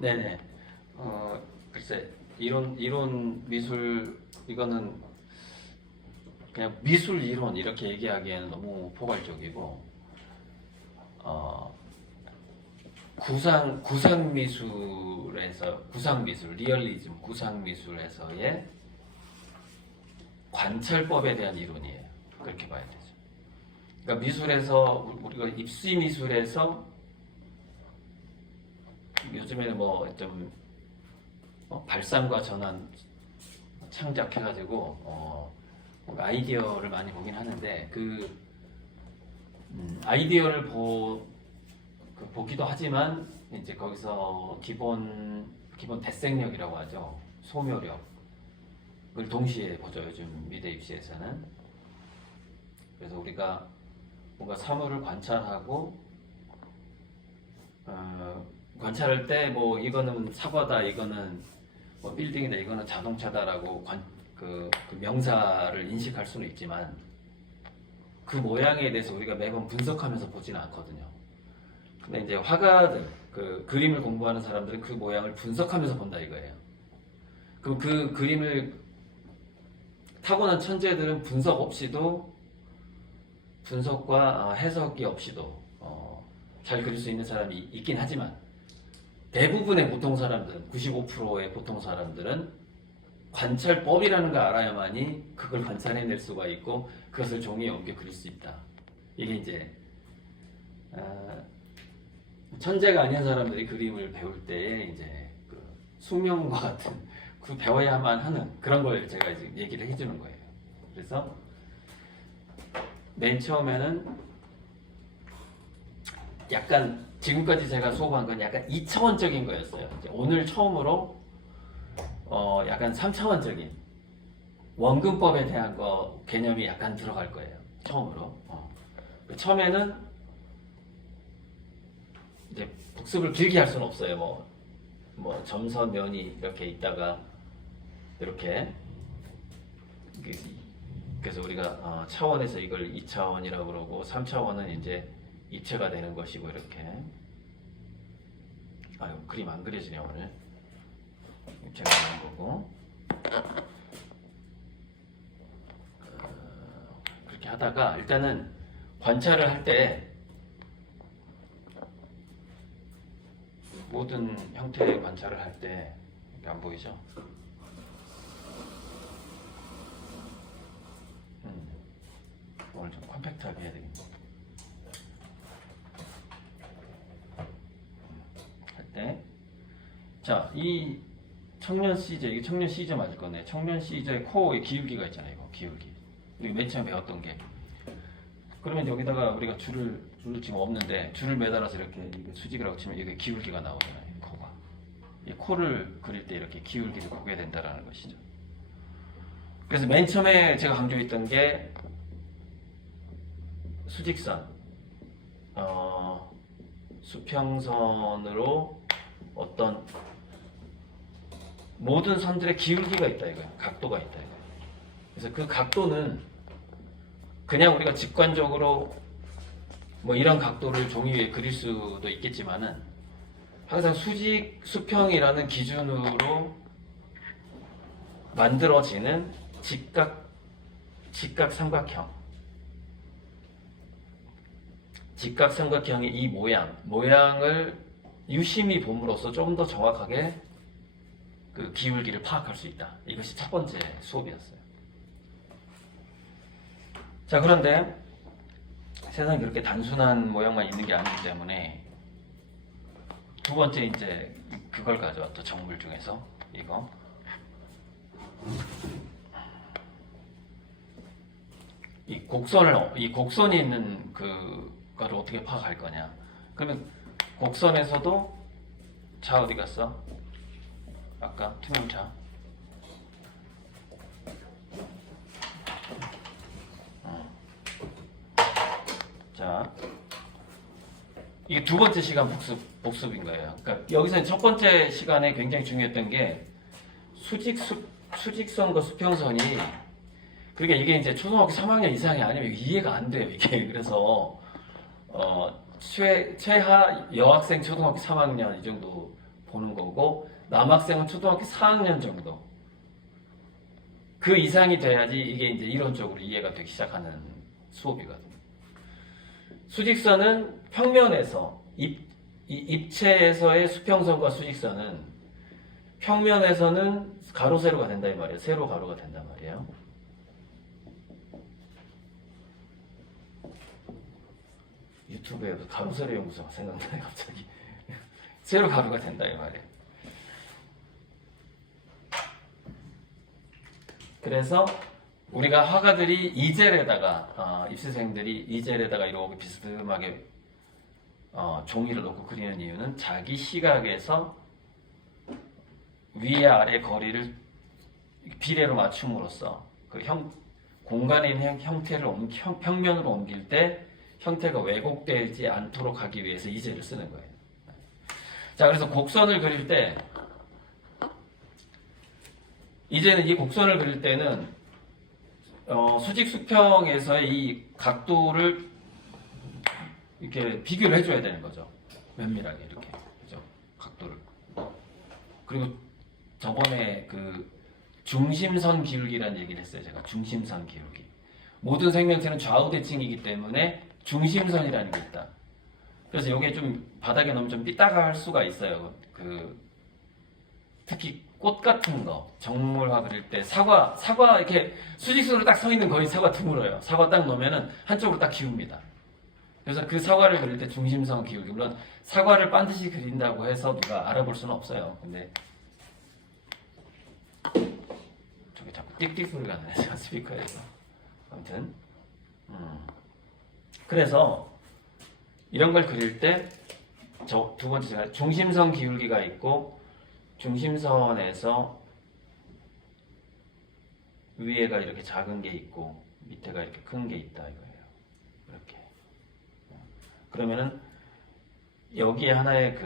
네네. 글쎄, 이론 미술, 이거는 그냥 미술 이론 이렇게 얘기하기에는 너무 포괄적이고, 어, 구상 미술에서, 구상 미술, 리얼리즘 구상 미술에서의 관찰법에 대한 이론이에요. 그렇게 봐야 되죠. 그러니까 미술에서, 우리가 입시 미술에서 요즘에는 뭐좀 발상과 전환 창작해가지고 뭔가 아이디어를 많이 보긴 하는데, 아이디어를 보기도 하지만 이제 거기서 기본 대생력이라고 하죠. 소묘력을 동시에 보죠. 요즘 미대 입시에서는. 그래서 우리가 뭔가 사물을 관찰하고 관찰할 때 뭐 이거는 사과다, 이거는 뭐 빌딩이다, 이거는 자동차다라고 그 명사를 인식할 수는 있지만 그 모양에 대해서 우리가 매번 분석하면서 보지는 않거든요. 근데 이제 화가들, 그 그림을 공부하는 사람들은 그 모양을 분석하면서 본다 이거예요. 그럼 그 그림을 타고난 천재들은 분석과 해석이 없이도 잘 그릴 수 있는 사람이 있긴 하지만, 대부분의 보통 사람들은, 95%의 보통 사람들은 관찰법이라는 걸 알아야만이 그걸 관찰해낼 수가 있고 그것을 종이에 옮겨 그릴 수 있다. 이게 이제 천재가 아닌 사람들이 그림을 배울 때에 이제 그 숙명과 같은 그 배워야만 하는 그런 걸 제가 이제 얘기를 해주는 거예요. 그래서 맨 처음에는 약간 지금까지 제가 수업한 건 약간 2차원적인 거였어요. 이제 오늘 처음으로 약간 3차원적인 원근법에 대한 개념이 약간 들어갈 거예요. 처음으로. 처음에는 이제 복습을 길게 할 수는 없어요. 뭐 점선 면이 이렇게 있다가 이렇게. 그래서 우리가 차원에서 이걸 2차원이라고 그러고 3차원은 이제 입체가 되는 것이고 이렇게. 아유, 그림 안 그려지네 오늘. 입체가 되는 거고. 그렇게 하다가 일단은 관찰을 할 때 모든 형태의 관찰을 할 때 이렇게 안 보이죠? 오늘 좀 컴팩트하게 해야 되겠네. 할 때, 자, 이 청년 시저, 이게 청년 시저 맞을 거네. 청년 시저의 코어에 기울기가 있잖아요. 이거 기울기. 우리 맨 처음에 배웠던 게. 그러면 여기다가 우리가 줄을 지금 없는데 줄을 매달아서 이렇게 수직을 하고 치면 여기 기울기가 나오잖아요. 코가. 이 코를 그릴 때 이렇게 기울기를 보게 된다라는 것이죠. 그래서 맨 처음에 제가 강조했던 게 수직선, 수평선으로 어떤 모든 선들의 기울기가 있다 이거예요. 각도가 있다 이거예요. 그래서 그 각도는 그냥 우리가 직관적으로 뭐 이런 각도를 종이 위에 그릴 수도 있겠지만은 항상 수평이라는 기준으로 만들어지는 직각 삼각형의 이 모양을 유심히 봄으로써 좀 더 정확하게 그 기울기를 파악할 수 있다. 이것이 첫 번째 수업이었어요. 자, 그런데 세상에 그렇게 단순한 모양만 있는 게 아니기 때문에 두 번째 이제 그걸 가져왔죠. 정물 중에서 이거. 이 곡선이 있는 그거를 어떻게 파악할 거냐. 그러면 곡선에서도 자 어디 갔어? 아까 투명차. 자, 이게 두 번째 시간 복습인 거예요. 그러니까 여기서 첫 번째 시간에 굉장히 중요했던 게 수직선과 수평선이, 그러니까 이게 이제 초등학교 3학년 이상이 아니면 이해가 안 돼요, 이게. 그래서 최하 여학생 초등학교 3학년 이 정도 보는 거고, 남학생은 초등학교 4학년 정도. 그 이상이 돼야지 이게 이제 이론적으로 이해가 되기 시작하는 수업이거든요. 수직선은 평면에서 입체에서의 수평선과 수직선은 평면에서는 가로 세로가 된다 이 말이에요. 세로 가로가 된단 말이에요. 유튜브에도 가로 세로 연구소가 생각나네 갑자기. 세로 가로가 된다 이 말이에요. 그래서 우리가 화가들이 이젤에다가 입시생들이 이젤에다가 이렇게 비스듬하게 종이를 놓고 그리는 이유는 자기 시각에서 위에 아래 거리를 비례로 맞춤으로써 그 공간에 있는 형태를 평면으로 옮길 때 형태가 왜곡되지 않도록 하기 위해서 이젤을 쓰는 거예요. 자, 그래서 곡선을 그릴 때 이제는 이 곡선을 그릴 때는 수직 수평에서의 이 각도를 이렇게 비교를 해줘야 되는 거죠. 면밀하게 이렇게, 그죠? 각도를. 그리고 저번에 그 중심선 기울기라는 얘기를 했어요. 제가 중심선 기울기. 모든 생명체는 좌우대칭이기 때문에 중심선이라는 게 있다. 그래서 이게 좀 바닥에 놓으면 좀 삐딱할 수가 있어요. 특히 꽃 같은 거, 정물화 그릴 때 사과 이렇게 수직선으로 딱 서 있는 거의 사과 드물어요. 사과 딱 놓으면은 한쪽으로 딱 기웁니다. 그래서 그 사과를 그릴 때 중심선 기울기. 물론 사과를 반드시 그린다고 해서 누가 알아볼 수는 없어요. 근데 저기 자꾸 띡띡 소리가 나네. 제가 스피커에서. 아무튼 그래서 이런 걸 그릴 때 두 번째 제가 중심선 기울기가 있고 중심선에서 위에가 이렇게 작은 게 있고 밑에가 이렇게 큰 게 있다 이거예요. 이렇게. 그러면은 여기에 하나의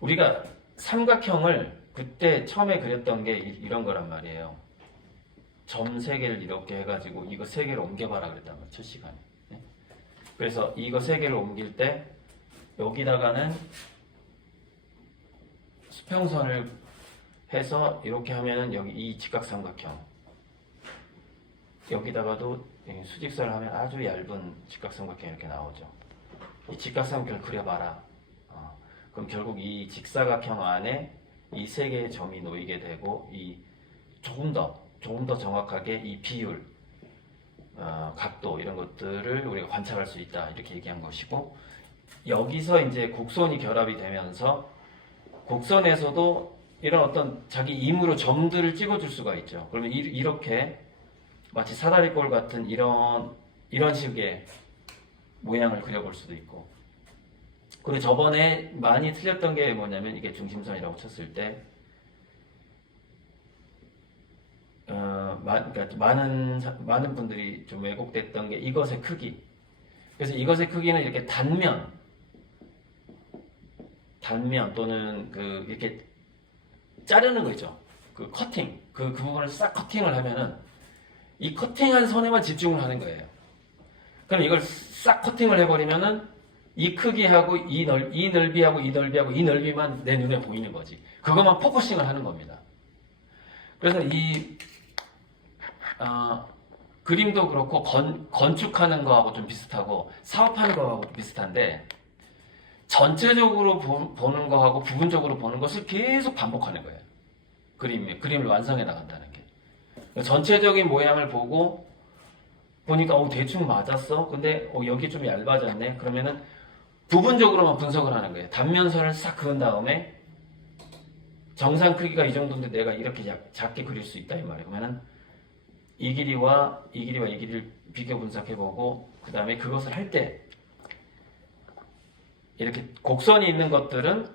우리가 삼각형을 그때 처음에 그렸던 게 이런 거란 말이에요. 점 3개를 이렇게 해가지고 이거 3개를 옮겨봐라 그랬단 말이에요. 첫 시간에. 그래서 이거 3개를 옮길 때 여기다가는 수평선을 해서 이렇게 하면은 여기 이 직각삼각형, 여기다가도 수직선을 하면 아주 얇은 직각삼각형이 이렇게 나오죠. 이 직각삼각형을 그려봐라. 그럼 결국 이 직사각형 안에 이 3개의 점이 놓이게 되고 이 조금 더 정확하게 이 비율, 각도 이런 것들을 우리가 관찰할 수 있다 이렇게 얘기한 것이고, 여기서 이제 곡선이 결합이 되면서 곡선에서도 이런 어떤 자기 임으로 점들을 찍어줄 수가 있죠. 그러면 이렇게 마치 사다리꼴 같은 이런 식의 모양을 그려볼 수도 있고, 그리고 저번에 많이 틀렸던 게 뭐냐면 이게 중심선이라고 쳤을 때 그러니까 많은 분들이 좀 왜곡됐던 게 이것의 크기. 그래서 이것의 크기는 이렇게 단면 또는 이렇게 자르는 거 있죠. 커팅. 그 부분을 싹 커팅을 하면은 이 커팅한 선에만 집중을 하는 거예요. 그럼 이걸 싹 커팅을 해버리면은 이 크기하고 이 넓이하고 이 넓이하고 이 넓이만 내 눈에 보이는 거지. 그것만 포커싱을 하는 겁니다. 그래서 그림도 그렇고 건축하는 거하고 좀 비슷하고 사업하는 거하고 비슷한데, 전체적으로 보는 거하고 부분적으로 보는 것을 계속 반복하는 거예요. 그림을 완성해 나간다는 게. 전체적인 모양을 보니까 대충 맞았어. 근데 여기 좀 얇아졌네. 그러면은 부분적으로만 분석을 하는 거예요. 단면선을 싹 그은 다음에 정상 크기가 이 정도인데 내가 이렇게 작게 그릴 수 있다 이 말이에요. 그러면은 이 길이와 이 길이를 비교 분석해보고, 그 다음에 그것을 할 때 이렇게 곡선이 있는 것들은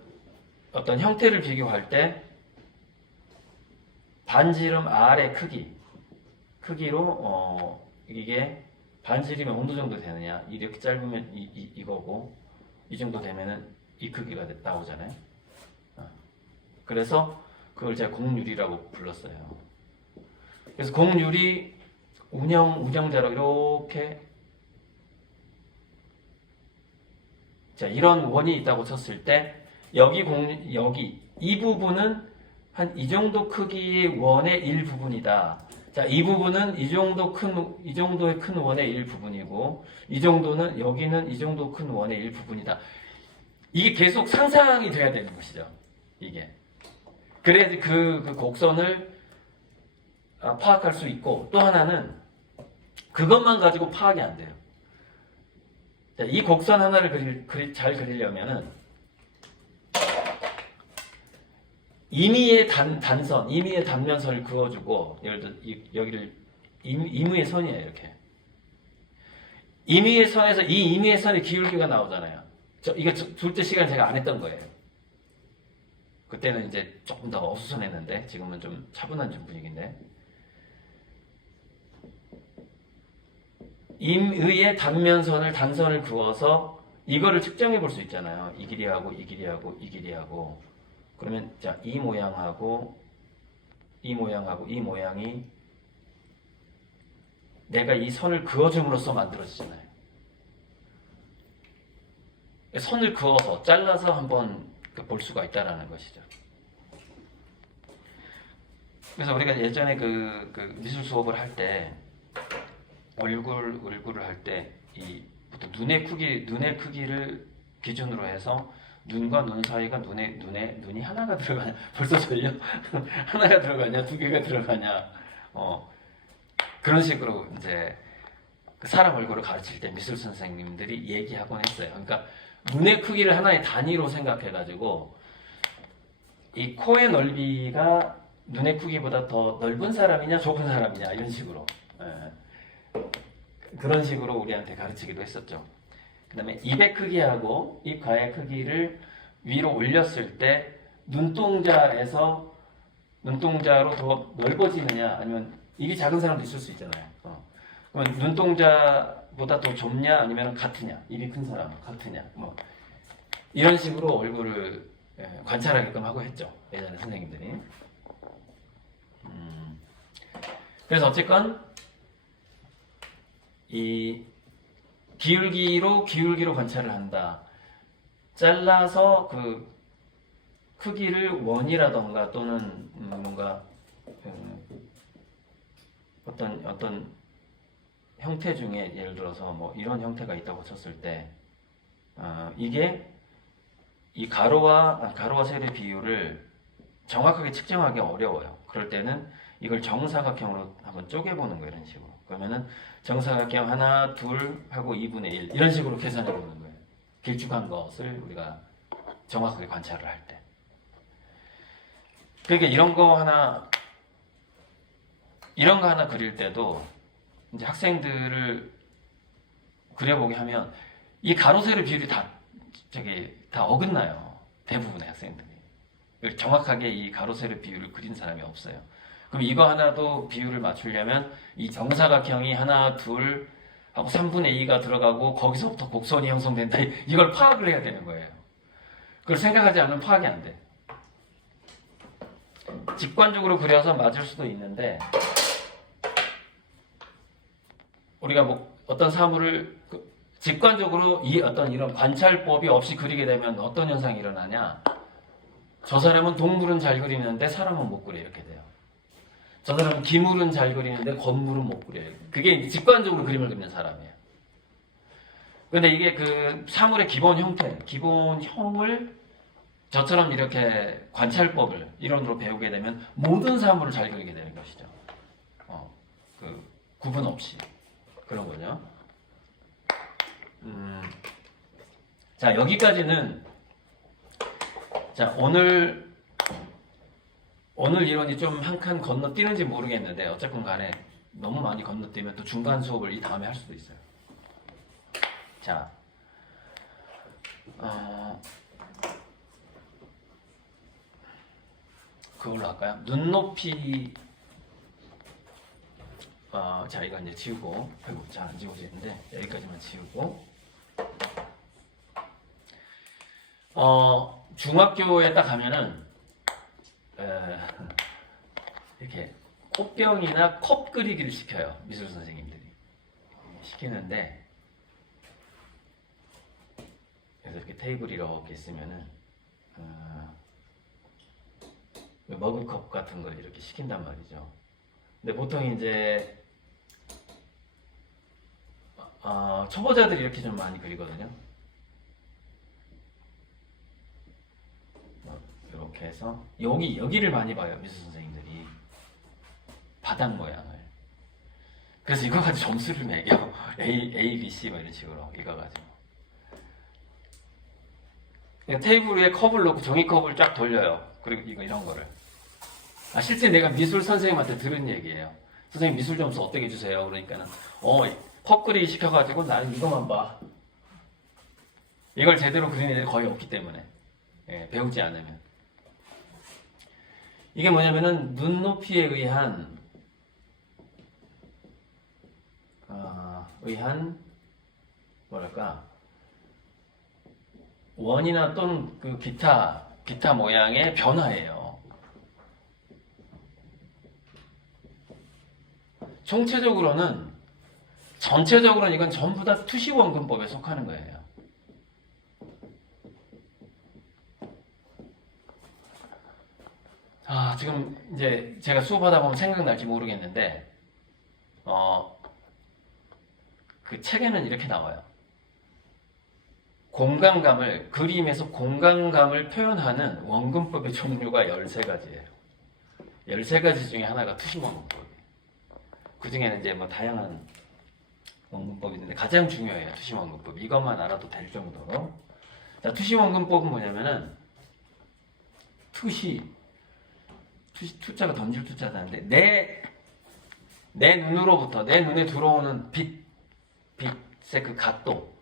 어떤 형태를 비교할 때 반지름 R의 크기로 이게 반지름이 어느 정도 되느냐, 이렇게 짧으면 이거고 이 정도 되면은 이 크기가 나오잖아요. 그래서 그걸 제가 공률이라고 불렀어요. 그래서 공률이 운영자로 이렇게, 자, 이런 원이 있다고 쳤을 때 여기 이 부분은 한 이 정도 크기의 원의 일부분이다. 자, 이 부분은 이 정도의 큰 원의 일부분이고, 이 정도는 여기는 이 정도 큰 원의 일부분이다. 이게 계속 상상이 돼야 되는 것이죠. 이게. 그래야지 그 곡선을 파악할 수 있고, 또 하나는 그것만 가지고 파악이 안 돼요. 자, 이 곡선 하나를 잘 그리려면은 임의의 단선, 임의의 단면선을 그어주고, 예를 들어 여기를 임의의 선이에요. 이렇게 임의의 선에서 이 임의의 선의 기울기가 나오잖아요. 이거 둘째 시간 제가 안 했던 거예요. 그때는 이제 조금 더 어수선했는데 지금은 좀 차분한 분위기인데, 임의의 단선을 그어서 이거를 측정해 볼 수 있잖아요. 이 길이하고 이 길이하고 이 길이하고. 그러면 자, 이 모양하고 이 모양이 내가 이 선을 그어줌으로써 만들어지잖아요. 선을 그어서 잘라서 한번 볼 수가 있다라는 것이죠. 그래서 우리가 예전에 그 미술 수업을 할 때 얼굴을 할 때 이 보통 눈의 크기를 기준으로 해서 눈과 눈 사이가 눈이 하나가 들어가냐, 벌써 졸려? 하나가 들어가냐, 두 개가 들어가냐, 그런 식으로 이제 사람 얼굴을 가르칠 때 미술 선생님들이 얘기하곤 했어요. 그러니까 눈의 크기를 하나의 단위로 생각해가지고 이 코의 넓이가 눈의 크기보다 더 넓은 사람이냐, 좁은 사람이냐, 이런 식으로. 그런 식으로 우리한테 가르치기도 했었죠. 그 다음에 입의 크기하고 입가의 크기를 위로 올렸을 때 눈동자로 더 넓어지느냐, 아니면 입이 작은 사람도 있을 수 있잖아요. 그러면 눈동자보다 더 좁냐, 아니면 같으냐, 입이 큰 사람 같으냐, 뭐 이런 식으로 얼굴을 관찰하게끔 하고 했죠, 예전에 선생님들이. 그래서 어쨌건 이 기울기로 관찰을 한다. 잘라서 그 크기를 원이라던가 또는 뭔가 어떤 형태 중에 예를 들어서 뭐 이런 형태가 있다고 쳤을 때 이게 이 가로와 세로의 비율을 정확하게 측정하기 어려워요. 그럴 때는 이걸 정사각형으로 한번 쪼개보는 거예요. 이런 식으로. 그러면은 정사각형 하나, 둘 하고 2분의 1 이런 식으로 계산해 보는 거예요. 길쭉한 것을 우리가 정확하게 관찰을 할 때. 그러니까 이런 거 하나 그릴 때도 이제 학생들을 그려보게 하면 이 가로 세로 비율이 다 어긋나요. 대부분의 학생들이. 정확하게 이 가로 세로 비율을 그린 사람이 없어요. 그럼 이거 하나도 비율을 맞추려면 이 정사각형이 하나, 둘 하고 3분의 2가 들어가고 거기서부터 곡선이 형성된다. 이걸 파악을 해야 되는 거예요. 그걸 생각하지 않으면 파악이 안 돼. 직관적으로 그려서 맞을 수도 있는데, 우리가 뭐 어떤 사물을 직관적으로 이런 관찰법이 없이 그리게 되면 어떤 현상이 일어나냐? 저 사람은 동물은 잘 그리는데 사람은 못 그려, 이렇게 돼요. 저 사람은 기물은 잘 그리는데 건물은 못 그려요. 그게 직관적으로 그림을 그리는 사람이에요. 근데 이게 그 사물의 기본 형을 저처럼 이렇게 관찰법을 이론으로 배우게 되면 모든 사물을 잘 그리게 되는 것이죠. 그 구분 없이. 그런 거죠. 자, 여기까지는, 자, 오늘 이론이 좀 한 칸 건너뛰는지 모르겠는데 어쨌건 간에 너무 많이 건너뛰면 또 중간 수업을 이 다음에 할 수도 있어요. 자, 그걸로 할까요? 눈높이. 자, 이거 이제 지우고, 아이고, 잘 안 지워지는데 여기까지만 지우고, 중학교에 딱 가면은 이렇게 꽃병이나 컵 그리기를 시켜요. 미술 선생님들이 시키는데, 그래서 이렇게 테이블이 이렇게 있으면은 머그컵 같은 걸 이렇게 시킨단 말이죠. 근데 보통 이제 초보자들이 이렇게 좀 많이 그리거든요. 이렇게 해서 여기를 많이 봐요, 미술 선생님들이. 바닥 모양을. 그래서 이거 가지고 점수를 매겨. A, B, C 뭐 이런 식으로 이거 가지고. 테이블 위에 컵을 놓고 종이컵을 쫙 돌려요. 그리고 이런 거를. 실제 내가 미술 선생님한테 들은 얘기예요. 선생님 미술 점수 어떻게 주세요? 그러니까는 컵 그리기 시켜가지고 나는 이것만 봐. 이걸 제대로 그리는 애들이 거의 없기 때문에 배우지 않으면. 이게 뭐냐면은 눈높이에 의한 뭐랄까 원이나 또는 그 기타 모양의 변화예요. 전체적으로는 이건 전부 다 투시원근법에 속하는 거예요. 지금 이제 제가 수업하다 보면 생각날지 모르겠는데, 그 책에는 이렇게 나와요. 그림에서 공간감을 표현하는 원근법의 종류가 13가지예요. 13가지 중에 하나가 투시원근법이에요. 그 중에는 이제 뭐 다양한 원근법이 있는데 가장 중요해요, 투시원근법. 이것만 알아도 될 정도로. 자, 투시원근법은 뭐냐면은 투자가 던질 투자자인데 내 눈으로부터 내 눈에 들어오는 빛의 그 각도,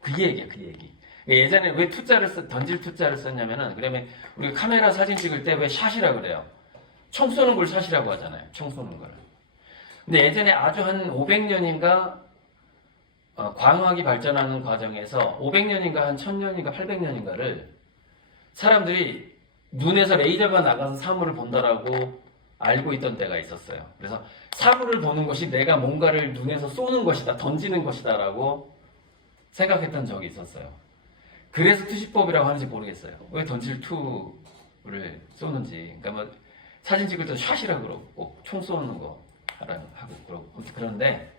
그 얘기. 예전에 왜 던질 투자를 썼냐면은, 그러면 우리 카메라 사진 찍을 때 왜 샷이라 그래요? 총 쏘는 걸 샷이라고 하잖아요. 총 쏘는 걸. 근데 예전에 아주 한 500년인가 광학이 발전하는 과정에서 500년인가 한 1000년인가 800년인가를 사람들이 눈에서 레이저가 나가서 사물을 본다라고 알고 있던 때가 있었어요. 그래서 사물을 보는 것이 내가 뭔가를 눈에서 쏘는 것이다, 던지는 것이다 라고 생각했던 적이 있었어요. 그래서 투시법이라고 하는지 모르겠어요. 왜 던질 투를 쏘는지. 그러니까 뭐 사진 찍을 때 샷이라고 그러고 꼭 총 쏘는 거 하고 그러고. 그런데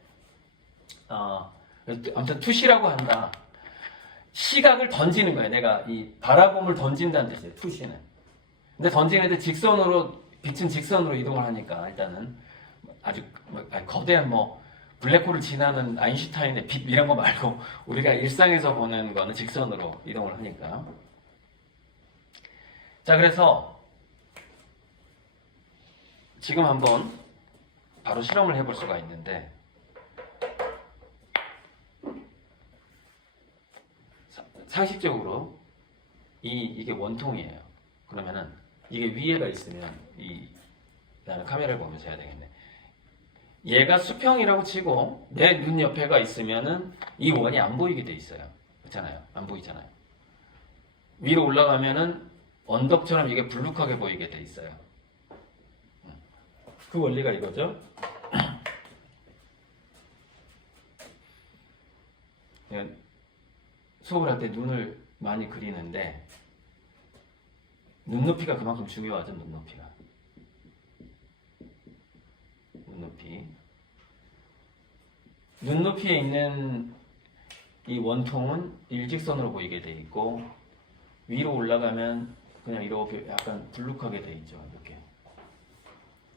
아무튼 투시라고 한다. 시각을 던지는 거예요. 내가 이 바라봄을 던진다는 뜻이에요, 투시는. 근데 던지는데 빛은 직선으로 이동을 하니까 일단은 아주 거대한 블랙홀을 지나는 아인슈타인의 빛 이런 거 말고 우리가 일상에서 보는 거는 직선으로 이동을 하니까. 자, 그래서 지금 한번 바로 실험을 해볼 수가 있는데, 상식적으로 이게 원통이에요. 그러면은 이게 위에가 있으면 그다음에 카메라를 보면서 해야 되겠네. 얘가 수평이라고 치고 내 눈 옆에가 있으면은 이 원이 안 보이게 돼 있어요. 그렇잖아요. 안 보이잖아요. 위로 올라가면은 언덕처럼 이게 불룩하게 보이게 돼 있어요. 그 원리가 이거죠. 수업을 할 때 눈을 많이 그리는데 눈높이가 그만큼 중요하죠. 눈높이에 있는 이 원통은 일직선으로 보이게 돼 있고, 위로 올라가면 그냥 이렇게 약간 불룩하게 돼 있죠. 이렇게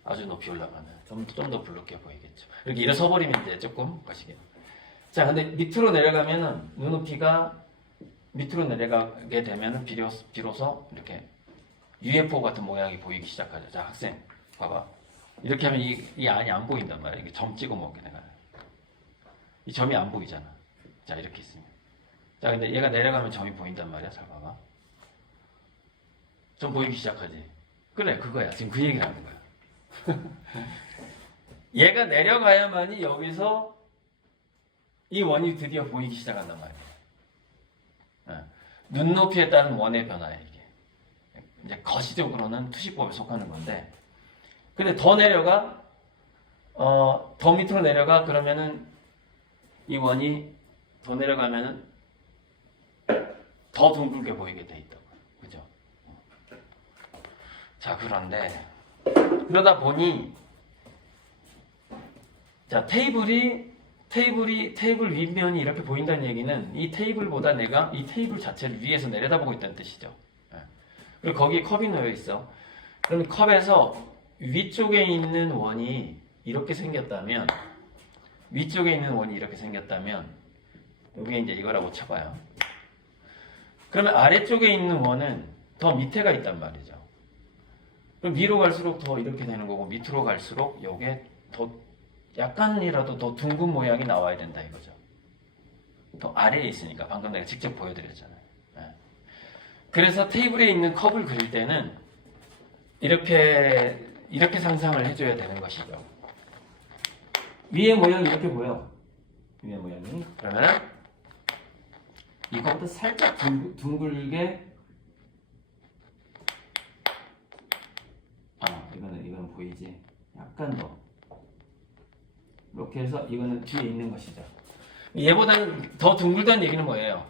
아주 높이 올라가면 좀 더 불룩해 보이겠죠. 이렇게 일어서 버리면 이제 조금 거시게. 자, 근데 밑으로 내려가면은 눈높이가 밑으로 내려가게 되면은 비로소 이렇게 UFO 같은 모양이 보이기 시작하죠. 자, 학생 봐봐. 이렇게 하면 이 안이 안 보인단 말이야. 이게 점 찍어 먹게 내가. 이 점이 안 보이잖아. 자, 이렇게 있으면. 자, 근데 얘가 내려가면 점이 보인단 말이야. 잘 봐봐. 점 보이기 시작하지. 그래, 그거야. 지금 그 얘기를 하는 거야. 얘가 내려가야만이 여기서 이 원이 드디어 보이기 시작한단 말이야. 눈높이에 따른 원의 변화야, 이게. 이제 거시적으로는 투시법에 속하는 건데, 근데 더 내려가, 더 밑으로 내려가, 그러면은 이 원이 더 내려가면은 더 둥글게 보이게 돼 있다고. 그죠? 자, 그런데 그러다 보니 자, 테이블 윗면이 이렇게 보인다는 얘기는 이 테이블보다 내가 이 테이블 자체를 위에서 내려다보고 있다는 뜻이죠. 그리고 거기에 컵이 놓여 있어. 그럼 컵에서 위쪽에 있는 원이 이렇게 생겼다면, 여기에 이제 이거라고 쳐봐요. 그러면 아래쪽에 있는 원은 더 밑에가 있단 말이죠. 그럼 위로 갈수록 더 이렇게 되는 거고, 밑으로 갈수록 이게 더 약간이라도 더 둥근 모양이 나와야 된다 이거죠. 더 아래에 있으니까 방금 내가 직접 보여드렸잖아요. 그래서 테이블에 있는 컵을 그릴 때는 이렇게 상상을 해줘야 되는 것이죠. 위의 모양이 이렇게 보여. 위의 모양이. 그러면 이거보다 살짝 둥글게, 이거는 보이지? 약간 더 이렇게 해서 이거는 뒤에 있는 것이죠. 얘보다는 더 둥글다는 얘기는 뭐예요?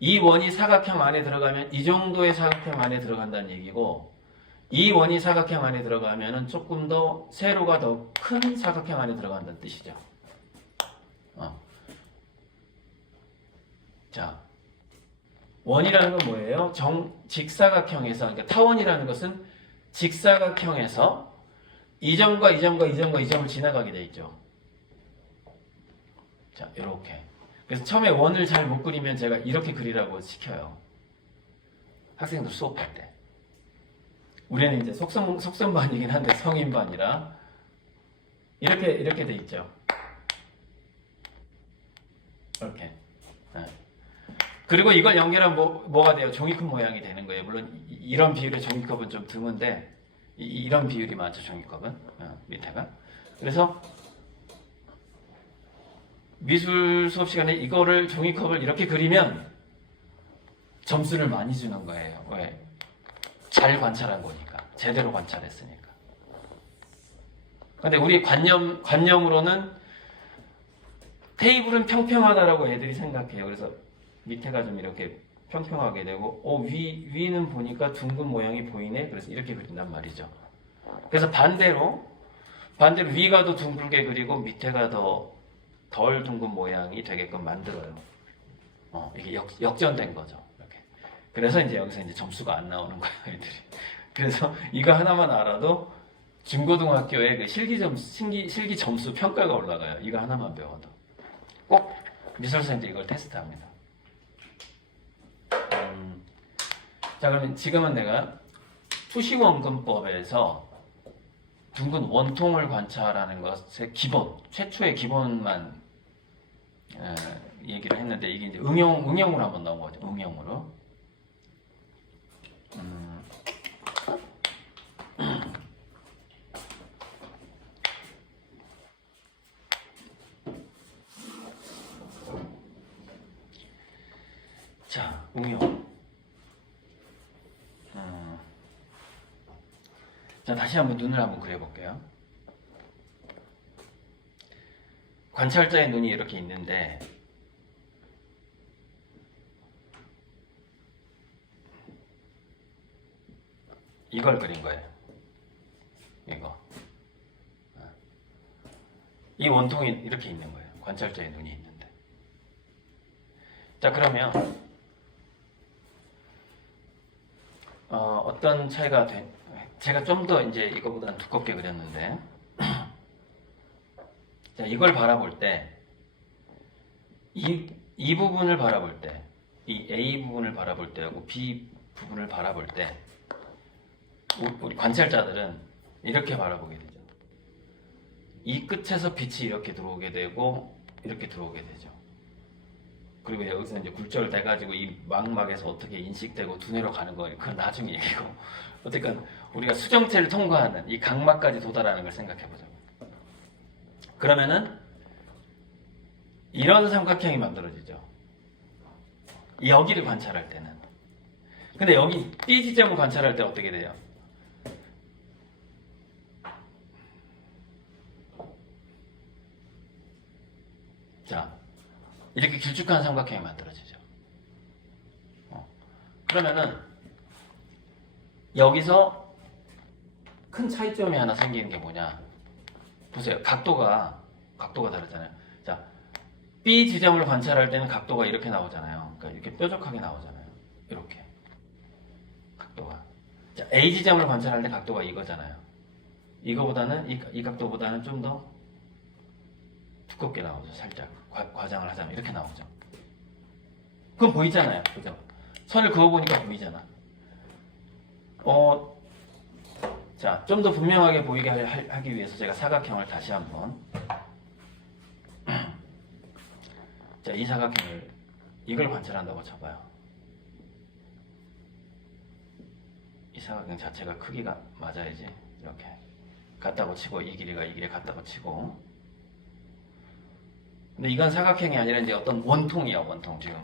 이 원이 사각형 안에 들어가면 이 정도의 사각형 안에 들어간다는 얘기고, 이 원이 사각형 안에 들어가면 조금 더 세로가 더 큰 사각형 안에 들어간다는 뜻이죠. 자, 원이라는 건 뭐예요? 직사각형에서, 그러니까 타원이라는 것은 직사각형에서 이 점과 이 점을 지나가게 돼 있죠. 자, 이렇게. 그래서 처음에 원을 잘 못 그리면 제가 이렇게 그리라고 시켜요. 학생들 수업할 때. 우리는 이제 속성반이긴 한데 성인반이라 이렇게 돼 있죠. 이렇게. 그리고 이걸 연결하면 뭐가 돼요? 종이컵 모양이 되는 거예요. 물론 이런 비율의 종이컵은 좀 드문데 이런 비율이 많죠. 종이컵은 밑에가. 그래서 미술 수업 시간에 이거를 종이컵을 이렇게 그리면 점수를 많이 주는 거예요. 왜? 잘 관찰한 거니까. 제대로 관찰했으니까. 근데 우리 관념으로는 테이블은 평평하다라고 애들이 생각해요. 그래서 밑에가 좀 이렇게 평평하게 되고, 위는 보니까 둥근 모양이 보이네. 그래서 이렇게 그린단 말이죠. 그래서 반대로 위가 더 둥글게 그리고 밑에가 더 덜 둥근 모양이 되게끔 만들어요. 이게 역전된 거죠. 이렇게. 그래서 이제 여기서 이제 점수가 안 나오는 거예요, 애들이. 그래서 이거 하나만 알아도 중고등학교에 그 실기 점수 평가가 올라가요. 이거 하나만 배워도. 꼭 미술생들이 이걸 테스트합니다. 자, 그러면 지금은 내가 투시원근법에서 둥근 원통을 관찰하는 것의 최초의 기본만 얘기를 했는데, 이게 이제 응용으로 한번 나온 거죠. 응용으로. 자, 응용. 자, 다시 한번 눈을 한번 그려볼게요. 관찰자의 눈이 이렇게 있는데, 이걸 그린 거예요. 이거. 이 원통이 이렇게 있는 거예요. 관찰자의 눈이 있는데. 자, 그러면 어떤 차이가 제가 좀 더 이제 이거보다는 두껍게 그렸는데, 자, 이걸 바라볼 때, 이 부분을 바라볼 때, 이 A 부분을 바라볼 때하고 B 부분을 바라볼 때, 우리 관찰자들은 이렇게 바라보게 되죠. 이 끝에서 빛이 이렇게 들어오게 되고, 이렇게 들어오게 되죠. 그리고 여기서 이제 굴절돼가지고 이 망막에서 어떻게 인식되고 두뇌로 가는 거, 그건 나중에 얘기고. 어쨌든 우리가 수정체를 통과하는 이 각막까지 도달하는 걸 생각해보자. 그러면은 이런 삼각형이 만들어지죠. 여기를 관찰할 때는. 근데 여기 B 지점을 관찰할 때 어떻게 돼요? 자, 이렇게 길쭉한 삼각형이 만들어지죠. 그러면은 여기서 큰 차이점이 하나 생기는 게 뭐냐? 보세요. 각도가 다르잖아요. 자, B 지점을 관찰할 때는 각도가 이렇게 나오잖아요. 그러니까 이렇게 뾰족하게 나오잖아요. 이렇게 각도가. 자, A 지점을 관찰할 때 각도가 이거잖아요. 이거보다는 이 각도보다는 좀 더 두껍게 나오죠. 살짝 과장을 하자면 이렇게 나오죠. 그건 보이잖아요. 그죠? 선을 그어보니까 보이잖아. 자, 좀 더 분명하게 보이게 하기 위해서 제가 사각형을 다시 한번. 자, 이 사각형을 이걸 관찰한다고 쳐봐요. 이 사각형 자체가 크기가 맞아야지. 이렇게 같다고 치고 이 길이가 이 길이 같다고 치고. 근데 이건 사각형이 아니라 이제 어떤 원통이야. 원통. 지금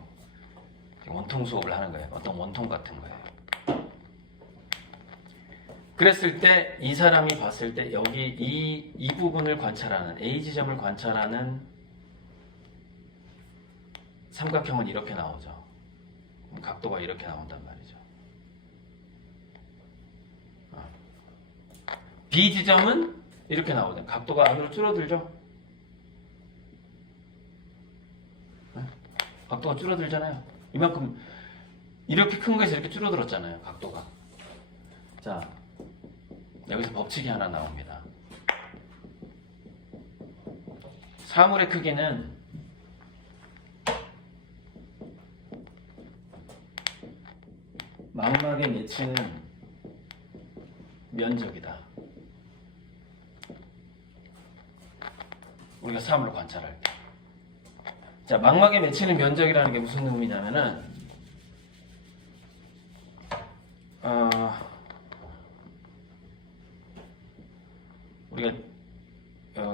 원통 수업을 하는 거예요. 어떤 원통 같은 거예요. 그랬을 때 이 사람이 봤을 때 여기 이 부분을 관찰하는 A 지점을 관찰하는 삼각형은 이렇게 나오죠. 각도가 이렇게 나온단 말이죠. B 지점은 이렇게 나오죠. 각도가 안으로 줄어들죠. 각도가 줄어들잖아요. 이만큼 이렇게 큰 거에서 이렇게 줄어들었잖아요. 각도가. 자, 여기서 법칙이 하나 나옵니다. 사물의 크기는 망막에 맺히는 면적이다. 우리가 사물을 관찰할 때. 자, 망막에 맺히는 면적이라는 게 무슨 의미냐면은 우리가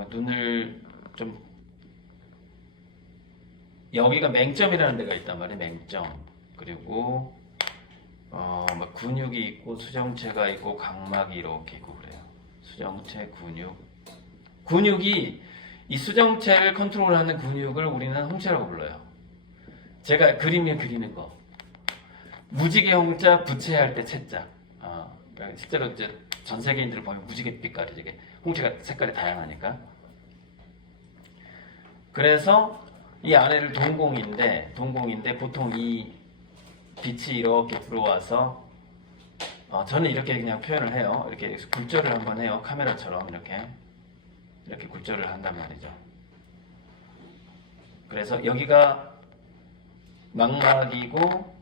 눈을 좀 여기가 맹점이라는 데가 있단 말이에요. 맹점. 그리고 막 근육이 있고 수정체가 있고 각막이 이렇게 있고 그래요. 수정체, 근육이 이 수정체를 컨트롤하는 근육을 우리는 홍채라고 불러요. 제가 그림을 그리는 거. 무지개 홍자, 부채할 때 채자. 실제로 이제 전 세계인들을 보면 무지개 빛깔이 되게 홍채가 색깔이 다양하니까. 그래서 이 안에를 동공인데 보통 이 빛이 이렇게 들어와서 저는 이렇게 그냥 표현을 해요. 이렇게 굴절을 한번 해요. 카메라처럼 이렇게 굴절을 한단 말이죠. 그래서 여기가 망막이고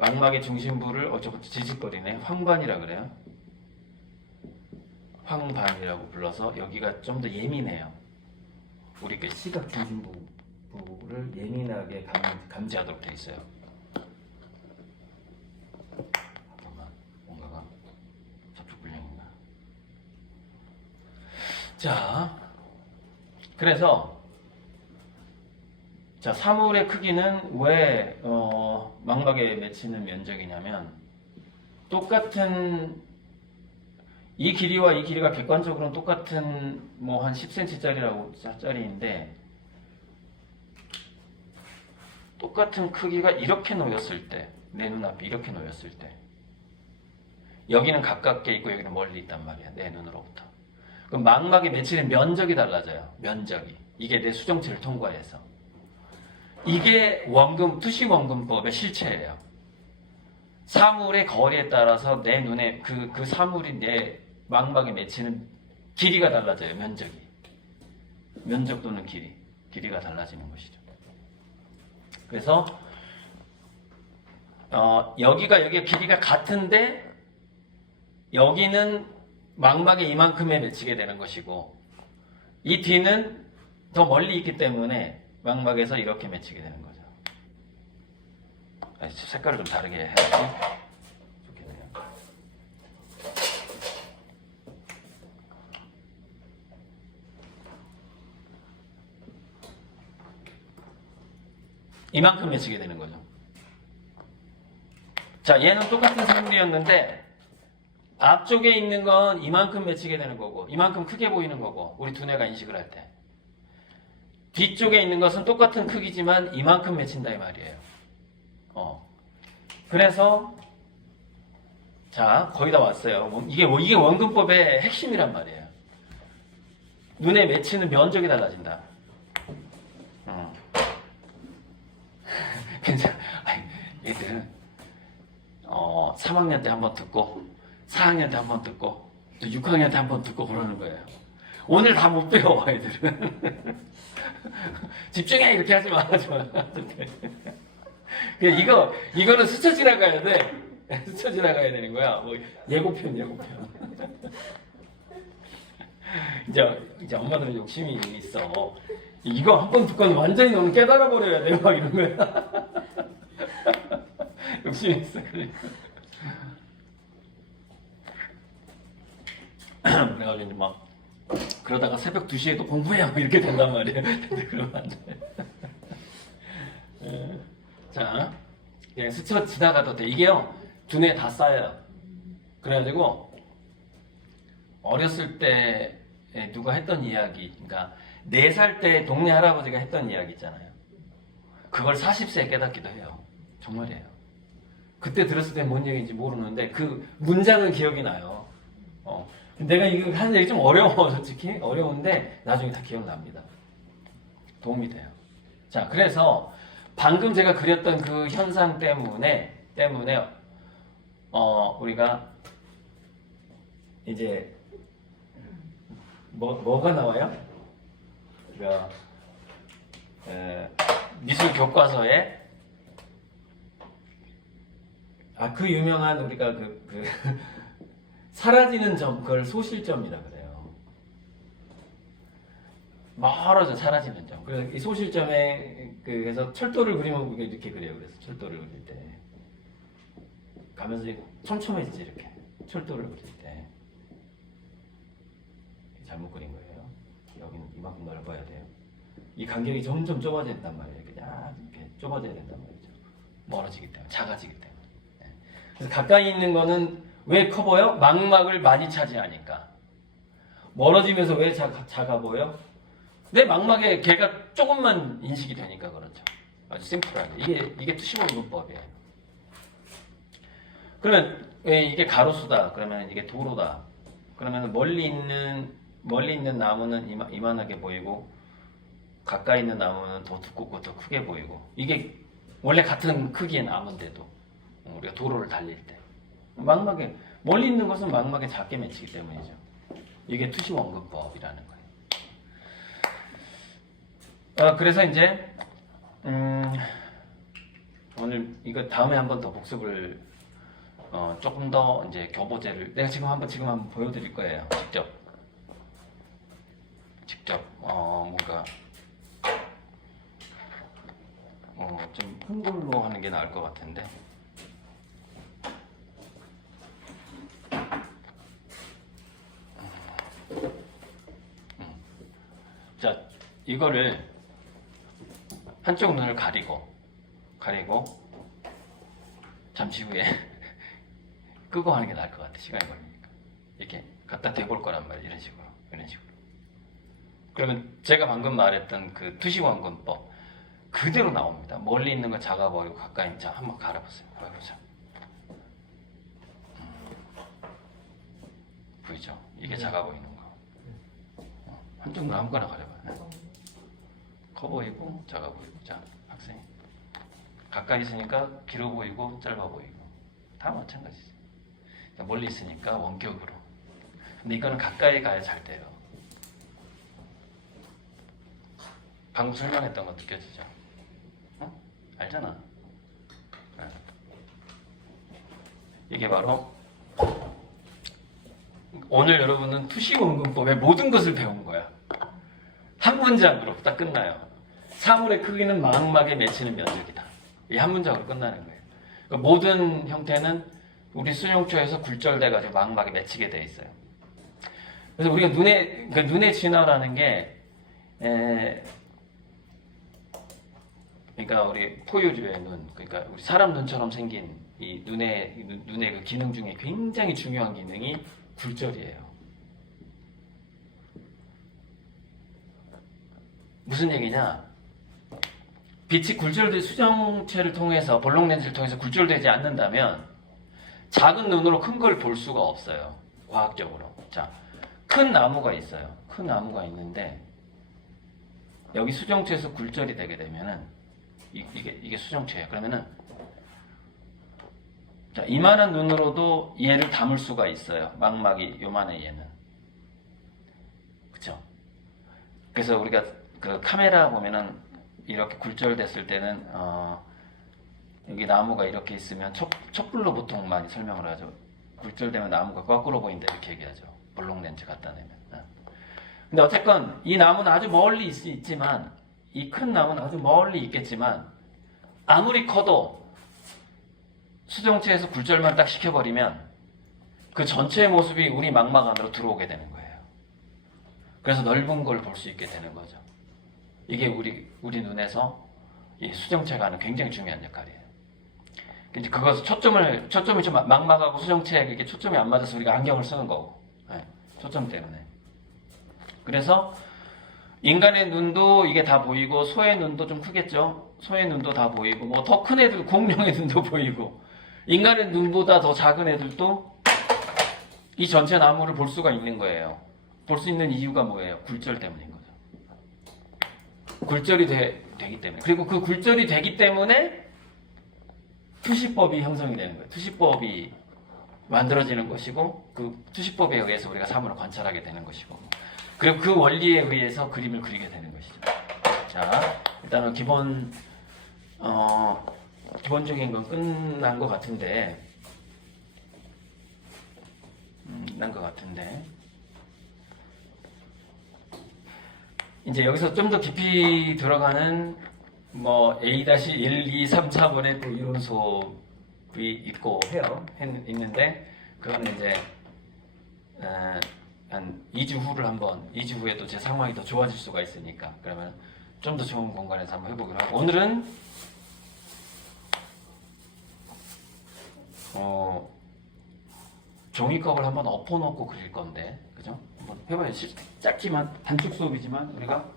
망막의 중심부를 저거 지직거리네. 황반이라 그래요. 황반이라고 불러서 여기가 좀 더 예민해요. 우리 그 시각 중심부를 예민하게 감지하도록 돼 있어요. 잠깐만, 뭔가가 접촉 불량인가? 자, 그래서 자, 사물의 크기는 왜 망막에 맺히는 면적이냐면 똑같은 이 길이와 이 길이가 객관적으로는 똑같은 뭐 한 10cm짜리인데 똑같은 크기가 이렇게 놓였을 때, 내 눈앞에 이렇게 놓였을 때 여기는 가깝게 있고 여기는 멀리 있단 말이야. 내 눈으로부터. 그럼 망막에 맺히는 면적이 달라져요. 면적이. 이게 내 수정체를 통과해서. 이게 투시 원근법의 실체예요. 사물의 거리에 따라서 내 눈에 그 사물이 내 망막에 맺히는 길이가 달라져요. 면적 또는 길이가 달라지는 것이죠. 그래서 여기가 길이가 같은데 여기는 망막에 이만큼에 맺히게 되는 것이고 이 뒤는 더 멀리 있기 때문에 망막에서 이렇게 맺히게 되는 거죠. 색깔을 좀 다르게 해야지 좋겠네요. 이만큼 맺히게 되는 거죠. 자, 얘는 똑같은 사물이었는데 앞쪽에 있는 건 이만큼 맺히게 되는 거고 이만큼 크게 보이는 거고 우리 두뇌가 인식을 할 때 뒤쪽에 있는 것은 똑같은 크기지만 이만큼 맺힌다 이 말이에요. 그래서 자, 거의 다 왔어요. 이게 원근법의 핵심이란 말이에요. 눈에 맺히는 면적이 달라진다. 괜찮아. 얘들은 3학년 때 한 번 듣고 4학년 때 한 번 듣고 또 6학년 때 한 번 듣고 그러는 거예요. 오늘 다 못 배워 애들은. 집중해 이렇게 하지 마. 이거는 스쳐 지나가야 돼. 스쳐 지나가야 되는 거야. 뭐 예고편. 이제 엄마들은 욕심이 있어. 이거 한 번 듣고는 완전히 너는 깨달아 버려야 돼. 막 이런 거야. 욕심이 있어. 그래가지고 막 그러다가 새벽 2시에도 공부해야 이렇게 된단 말이에요. 근데 그러면 안 돼. 자, 그냥 스쳐 지나가도 돼. 이게요, 두뇌에 다 쌓여요. 그래가지고 어렸을 때 누가 했던 이야기, 그러니까 4살 때 동네 할아버지가 했던 이야기 있잖아요. 그걸 40세에 깨닫기도 해요. 정말이에요. 그때 들었을 때 뭔 얘기인지 모르는데 그 문장은 기억이 나요. 내가 이거 하는 얘기 좀 어려워, 솔직히. 어려운데 나중에 다 기억납니다. 도움이 돼요. 자, 그래서 방금 제가 그렸던 그 현상 때문에 우리가 이제 뭐가 나와요? 그러니까 미술 교과서에 그 유명한 우리가 그 사라지는 점, 그걸 소실점이라 그래요. 멀어져 사라지는 점. 그래서 이 소실점에 그래서 철도를 그리면 이렇게 그려요. 그래서 철도를 그릴 때 가면서 촘촘해지지 이렇게. 철도를 그릴 때 잘못 그린 거예요. 여기는 이만큼 넓어야 돼요. 이 간격이 점점 좁아져야 된단 말이에요. 이렇게 좁아져야 된단 말이죠. 멀어지기 때문에, 작아지기 때문에. 그래서 가까이 있는 거는 왜 커 보여? 망막을 많이 차지하니까. 멀어지면서 왜 작아 보여? 내 망막에 걔가 조금만 인식이 되니까 그렇죠. 아주 심플하게. 이게 투시원근법이에요. 그러면 왜 이게 가로수다? 그러면 이게 도로다. 그러면 멀리 있는 나무는 이만하게 보이고 가까이 있는 나무는 더 두껍고 더 크게 보이고, 이게 원래 같은 크기의 나무인데도 우리가 도로를 달릴 때 망막에 멀리 있는 것은 망막에 작게 맺히기 때문이죠. 이게 투시원근법이라는 거예요. 그래서 이제 오늘 이거 다음에 한 번 더 복습을 조금 더 이제 교보제를 내가 지금 한번 보여드릴 거예요. 직접 뭔가 좀 큰 걸로 하는 게 나을 것 같은데. 자, 이거를 한쪽 눈을 가리고 잠시 후에 끄고 하는 게 나을 것 같아. 시간이 걸리니까. 이렇게 갖다 대볼 거란 말이야. 이런 식으로. 그러면 제가 방금 말했던 그 투시원근법 그대로 나옵니다. 멀리 있는 거 작아 보이고 가까이 있는 거 한번 갈아보세요. 보이죠? 이게 작아 보이는 거. 한쪽 눈 아무거나 가려봐요. 커 보이고 작아 보이고. 자, 학생 가까이 있으니까 길어 보이고 짧아 보이고 다 마찬가지죠. 멀리 있으니까 원격으로. 근데 이거는 가까이 가야 잘 돼요. 방금 설명했던 거 느껴지죠? 알잖아. 이게 바로 오늘 여러분은 투시원근법의 모든 것을 배운 거야. 한 문장으로 딱 끝나요. 사물의 크기는 망막에 맺히는 면적이다. 이 한 문장으로 끝나는 거예요. 그러니까 모든 형태는 우리 수용초에서 굴절돼가지고 망막에 맺히게 돼 있어요. 그래서 우리가 눈의 진화라는 게 그러니까 우리 포유류의 눈, 그러니까 우리 사람 눈처럼 생긴 이 눈의 그 기능 중에 굉장히 중요한 기능이 굴절이에요. 무슨 얘기냐? 빛이 굴절된 수정체를 통해서 볼록 렌즈를 통해서 굴절되지 않는다면 작은 눈으로 큰 걸 볼 수가 없어요. 과학적으로. 자, 큰 나무가 있어요. 큰 나무가 있는데 여기 수정체에서 굴절이 되게 되면은 이게 수정체예요. 그러면은 자, 이만한 눈으로도 얘를 담을 수가 있어요. 망막이 요만해 얘는. 그쵸? 그래서 우리가 그 카메라 보면은 이렇게 굴절됐을 때는 여기 나무가 이렇게 있으면 촛불로 보통 많이 설명을 하죠. 굴절되면 나무가 거꾸로 보인다 이렇게 얘기하죠. 볼록 렌즈 갖다 내면. 근데 어쨌건 이 나무는 아주 멀리 있지만 이 큰 나무는 아주 멀리 있겠지만 아무리 커도 수정체에서 굴절만 딱 시켜버리면 그 전체의 모습이 우리 망막 안으로 들어오게 되는 거예요. 그래서 넓은 걸 볼 수 있게 되는 거죠. 이게 우리 눈에서 이 수정체가 하는 굉장히 중요한 역할이에요. 이제 그것을 초점이 좀 망막하고 수정체에 이게 초점이 안 맞아서 우리가 안경을 쓰는 거고, 네, 초점 때문에. 그래서 인간의 눈도 이게 다 보이고 소의 눈도 좀 크겠죠. 소의 눈도 다 보이고 뭐 더 큰 애들 공룡의 눈도 보이고 인간의 눈보다 더 작은 애들도 이 전체 나무를 볼 수가 있는 거예요. 볼 수 있는 이유가 뭐예요? 굴절 때문인 거죠. 굴절이 되기 때문에. 그리고 그 굴절이 되기 때문에 투시법이 형성이 되는 거예요. 투시법이 만들어지는 것이고 그 투시법에 의해서 우리가 사물을 관찰하게 되는 것이고 그리고 그 원리에 의해서 그림을 그리게 되는 것이죠. 자, 일단은 기본적인 건 끝난 것 같은데 이제 여기서 좀 더 깊이 들어가는 뭐 A-1, 2, 3, 4번의 그 이론 수업이 있고 있는데 그거는 이제 한 2주 후에 또 제 상황이 더 좋아질 수가 있으니까 그러면 좀 더 좋은 공간에서 한번 해보기로 하고 오늘은 종이컵을 한번 엎어놓고 그릴 건데 그죠? 한번 해봐요. 짧지만 단축 수업이지만 우리가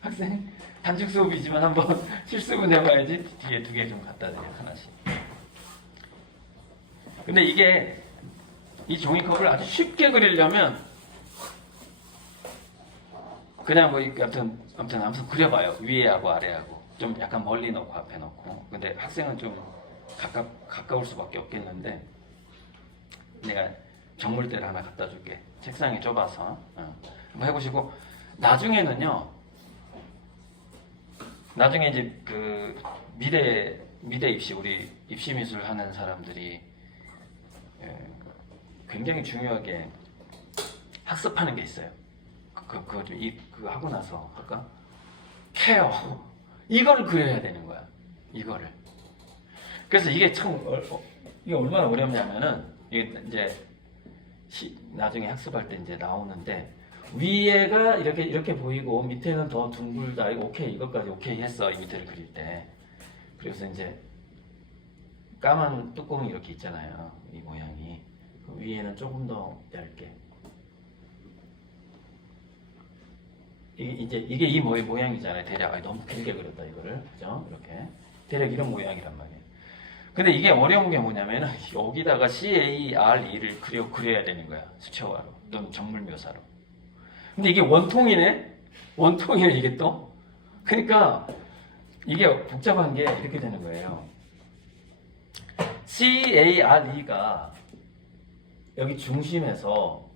학생 단축 수업이지만 한번 실습은 해봐야지. 뒤에 2개 좀 갖다 드려 하나씩. 근데 이게 이 종이컵을 아주 쉽게 그리려면 그냥 뭐 아무튼 그려봐요. 위에하고 아래하고 좀 약간 멀리 놓고 앞에 놓고. 근데 학생은 좀 가까울 수밖에 없겠는데 내가 정물대를 하나 갖다 줄게. 책상이 좁아서 한번 해보시고 나중에 이제 그 미대 입시 우리 입시 미술 하는 사람들이 굉장히 중요하게 학습하는 게 있어요. 그거 하고 나서 할까? 케어. 이거를 그려야 되는 거야. 이거를. 그래서 이게 이게 얼마나 어렵냐면은 이게 이제 나중에 학습할 때 이제 나오는데 위에가 이렇게 보이고 밑에는 더 둥글다. 이거 오케이. 이것까지 오케이 했어. 이 밑에를 그릴 때. 그래서 이제 까만 뚜껑이 이렇게 있잖아요. 이 모양이. 그 위에는 조금 더 얇게. 이게 이 모양이잖아요. 대략 너무 길게 그렸다 이거를. 그죠? 이렇게. 대략 이런 모양이란 말이에요. 근데 이게 어려운 게 뭐냐면은 여기다가 CARE를 그려야 되는 거야. 수채화로. 또는 정물 묘사로. 근데 이게 원통이네? 원통이네 이게 또? 그러니까 이게 복잡한 게 이렇게 되는 거예요. CARE가 여기 중심에서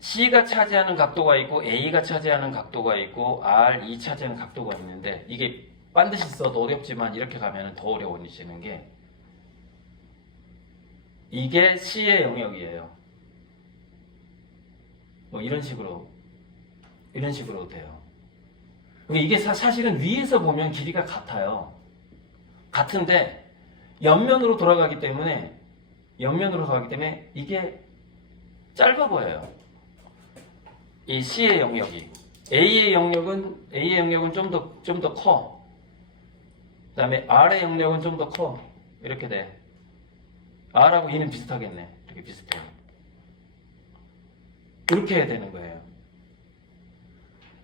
C가 차지하는 각도가 있고 A가 차지하는 각도가 있고 RE 차지하는 각도가 있는데 이게 반드시 써도 어렵지만 이렇게 가면 더 어려워지는 게 이게 C의 영역이에요. 뭐 이런 식으로 돼요. 이게 사실은 위에서 보면 길이가 같아요. 같은데 옆면으로 돌아가기 때문에 이게 짧아 보여요. 이 C의 영역이 A의 영역은 좀 더 커. 그다음에 R의 영역은 좀 더 커. 이렇게 돼. R하고 E는 비슷하겠네. 이렇게 비슷해. 이렇게 해야 되는 거예요.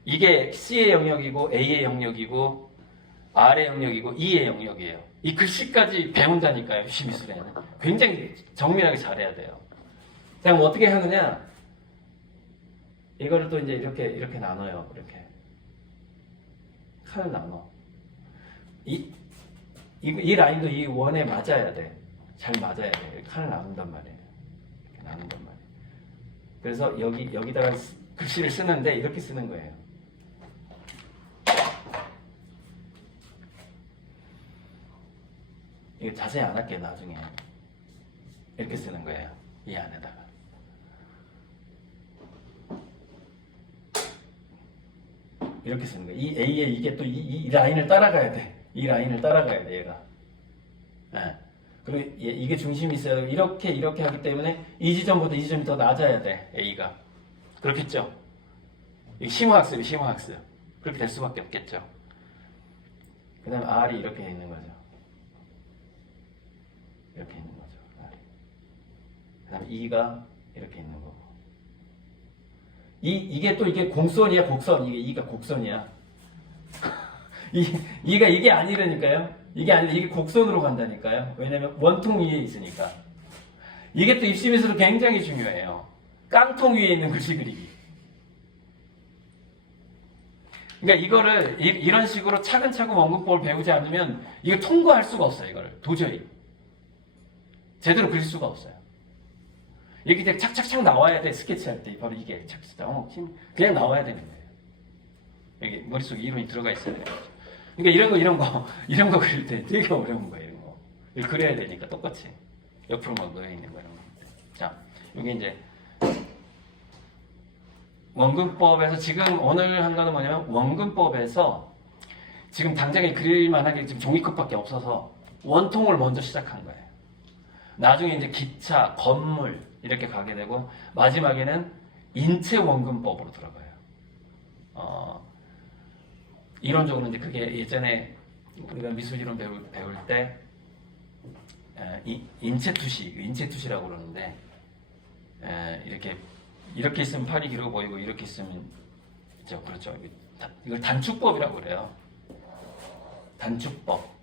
이게 C의 영역이고 A의 영역이고 R의 영역이고 E의 영역이에요. 이 글씨까지 배운다니까요. 유시미술에는 굉장히 정밀하게 잘해야 돼요. 자, 그럼 어떻게 하느냐? 이거를 또 이제 이렇게 나눠요. 이렇게 칸을 나눠. 이 라인도 이 원에 맞아야 돼. 잘 맞아야 돼. 칸을 나눈단 말이에요. 이렇게 나눈단 말이에요. 그래서 여기다가 글씨를 쓰는데 이렇게 쓰는 거예요. 이거 자세히 안 할게요. 나중에 이렇게 쓰는 거예요. 이 안에다가. 이렇게 쓰는 거예요. 이 A에 이게 또 이 라인을 따라가야 돼. 이 라인을 따라가야 돼, 얘가. 네. 그리고 이게 중심이 있어요. 이렇게 하기 때문에 이 지점보다 이 지점이 더 낮아야 돼, A가. 그렇겠죠? 이게 심화학습이 심화학습. 그렇게 될 수밖에 없겠죠. 그 다음에 R이 이렇게 있는 거죠. 이렇게 있는 거죠. R이. 그 다음에 E가 이렇게 있는 거고. 이게 또 이게 공선이야, 곡선. 이가 곡선이야. 이게 아니라니까요. 이게 아니라 이게 곡선으로 간다니까요. 왜냐면 원통 위에 있으니까. 이게 또 입시미술은 굉장히 중요해요. 깡통 위에 있는 글씨 그리기. 그러니까 이거를 이런 식으로 차근차근 원근법을 배우지 않으면 이걸 통과할 수가 없어요. 이거를 도저히 제대로 그릴 수가 없어요. 이렇게 착착착 나와야 돼. 스케치할 때 바로 이게 착착 그냥 나와야 되는 거예요. 여기 머릿속에 이론이 들어가 있어야 돼요. 그러니까 이런 거 그릴 때 되게 어려운 거예요. 이런 거. 이걸 그려야 되니까 똑같이 옆으로 막 놓여 있는 거 이런 거. 자, 여기 이제 원근법에서 지금 오늘 한 거는 뭐냐면 원근법에서 지금 당장에 그릴 만하게 지금 종이컵밖에 없어서 원통을 먼저 시작한 거예요. 나중에 이제 기차, 건물 이렇게 가게 되고 마지막에는 인체 원근법으로 들어가요. 이론적으로는 이제 그게 예전에 우리가 미술 이론 배울 때 인체 투시라고 그러는데 이렇게 있으면 팔이 길어 보이고 이렇게 있으면 그렇죠. 이걸 단축법이라고 그래요. 단축법.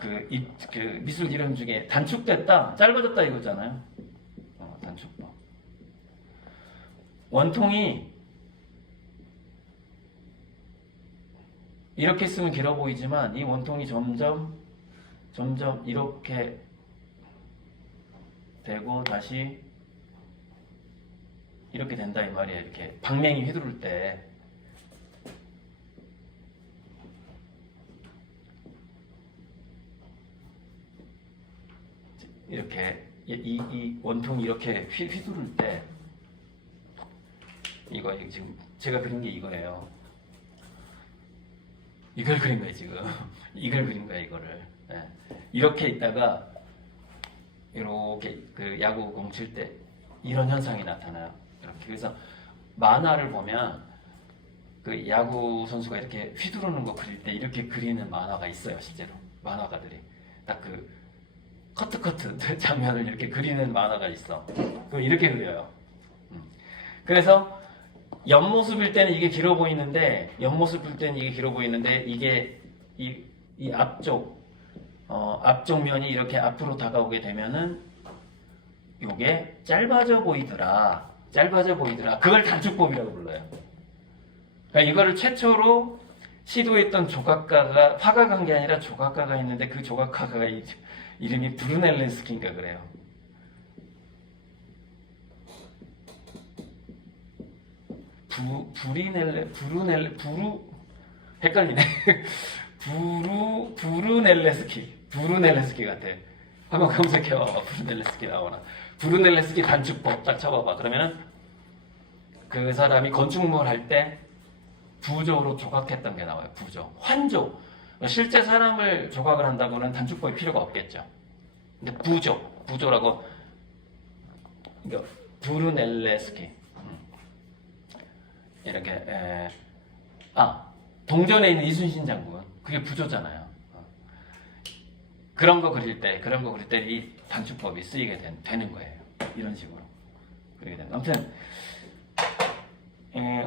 그 미술 이론 중에 단축됐다, 짧아졌다 이거잖아요. 단축법. 원통이 이렇게 쓰면 길어 보이지만 이 원통이 점점 이렇게 되고 다시 이렇게 된다 이 말이에요. 이렇게 방맹이 휘두를 때 이렇게 이 원통이 이렇게 휘두를 때 이거 지금 제가 그린 게 이거예요. 이걸 그린 거예요 지금. 이걸 그린 거예요 이거를. 네. 이렇게 있다가 이렇게 그 야구공 칠 때 이런 현상이 나타나요. 이렇게. 그래서 만화를 보면 그 야구 선수가 이렇게 휘두르는 거 그릴 때 이렇게 그리는 만화가 있어요 실제로. 만화가들이 딱 그 커트 장면을 이렇게 그리는 만화가 있어. 그럼 이렇게 그려요. 그래서 옆모습일 때는 이게 길어 보이는데 이게 이 앞쪽 면이 이렇게 앞으로 다가오게 되면은 요게 짧아져 보이더라. 그걸 단축법이라고 불러요. 그러니까 이거를 최초로 시도했던 조각가가 화가가 게 아니라 조각가가 있는데 그 조각가가 이름이 브루넬레스키인가 그래요. 헷갈리네. 브루넬레스키 같아. 한번 검색해봐봐. 브루넬레스키 나오나. 브루넬레스키 단축법 딱 쳐봐봐. 그러면은 그 사람이 건축물 할 때 부조로 조각했던 게 나와요. 부조, 환조. 실제 사람을 조각을 한다고는 단축법이 필요가 없겠죠. 근데 부조라고. 그러니까 브루넬레스키. 이렇게 동전에 있는 이순신 장군 그게 부조잖아요. 그런 거 그릴 때 이 단축법이 쓰이게 되는 거예요. 이런 식으로 그리게 되는. 아무튼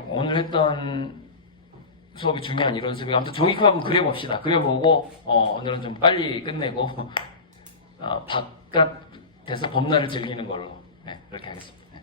오늘 했던 수업이 중요한 이론 수업이 아무튼 종이컵 한번 그려봅시다. 그려보고 오늘은 좀 빨리 끝내고 바깥에서 봄날을 즐기는 걸로 네, 그렇게 하겠습니다. 네.